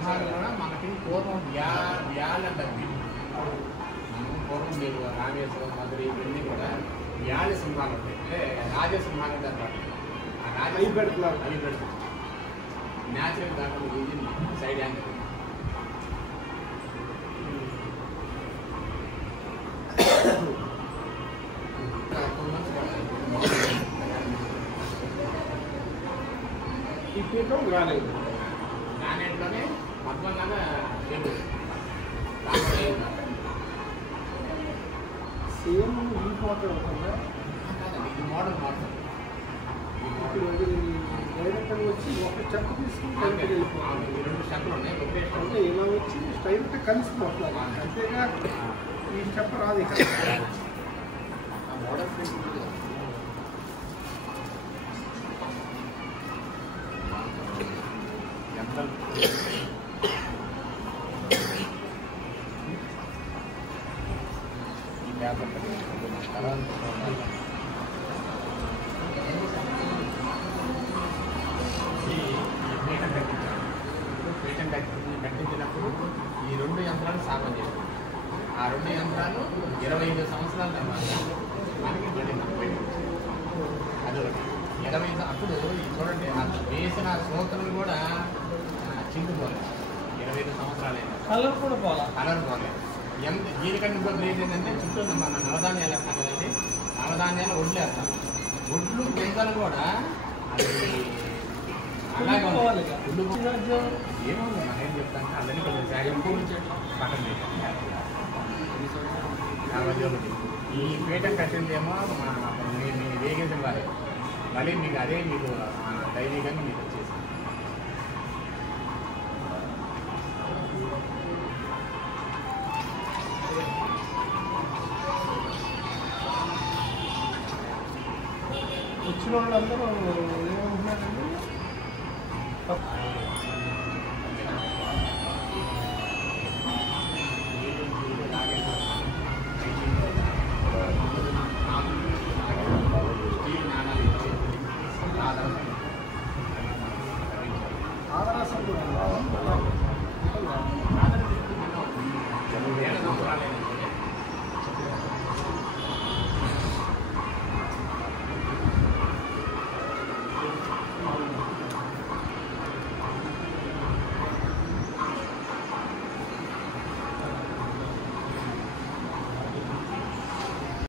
సింహాలు కూడా మనకి పూర్వం వ్యాల్ అంటారు. మనం పూర్వం మీరు రామేశ్వరం మధుర ఇవన్నీ కూడా వ్యాలి సింహాలు ఉంటాయి. అంటే రాజసింహాలు అంటారు. ఆ రాజ పెడుతున్నారు న్యాచురల్ దాంట్లో ఇంజిన్ సైడ్ యాంగిల్. ఈ పీఠం గ్రానైట్ గ్రానైట్లోనే పద్మంగా ఫేమస్. సేమ్ ఈ ఫోటో అవుతుందా? ఇది మోడల్ మాత్రం ఇప్పుడు డైరెక్ట్గా వచ్చి ఒక చెక్క తీసుకుని డైరెక్ట్గా వెళ్ళిపోతుంది. 2 స్టెప్లు ఉన్నాయి. అంటే ఇలా వచ్చి స్ట్రైట్ కలిసిపోతున్నారు. అంతేగా ఈ స్టెప్ రాదు ఇక్కడ. మోడల్ ఈ పేపర్ కట్టించినప్పుడు ఈ 2 యంత్రాలు స్థాపన చేశారు. ఆ 2 యంత్రాలు 25 సంవత్సరాల తర్వాత మనకి పడింది. అదొకటి 25 అప్పుడు చూడండి ఆ వేసిన సూత్రం కూడా చింకిపోలేదు. 25 సంవత్సరాలైనా కలర్ కూడా కలర్ పోలేదు. దీనికంటే ఇంకో గ్రేట్ ఏంటంటే చుట్టూ మన నవధాన్యాలు వేస్తాం కదండి. నవధాన్యాలు ఒడ్లు వేస్తాం. ఒడ్లు గింజలు కూడా అది అలాగే ఏముంది మనకేం చెప్తాను అందరినీ కొంచెం పక్కన కాబట్టి ఒకటి ఈ పీఠం కట్టిందేమో మీ వేగించిన వారే మళ్ళీ మీకు అదే మీకు డైరీగా మీకు వచ్చేసి వచ్చిన వాళ్ళందరూ ఏమంటున్నారండి?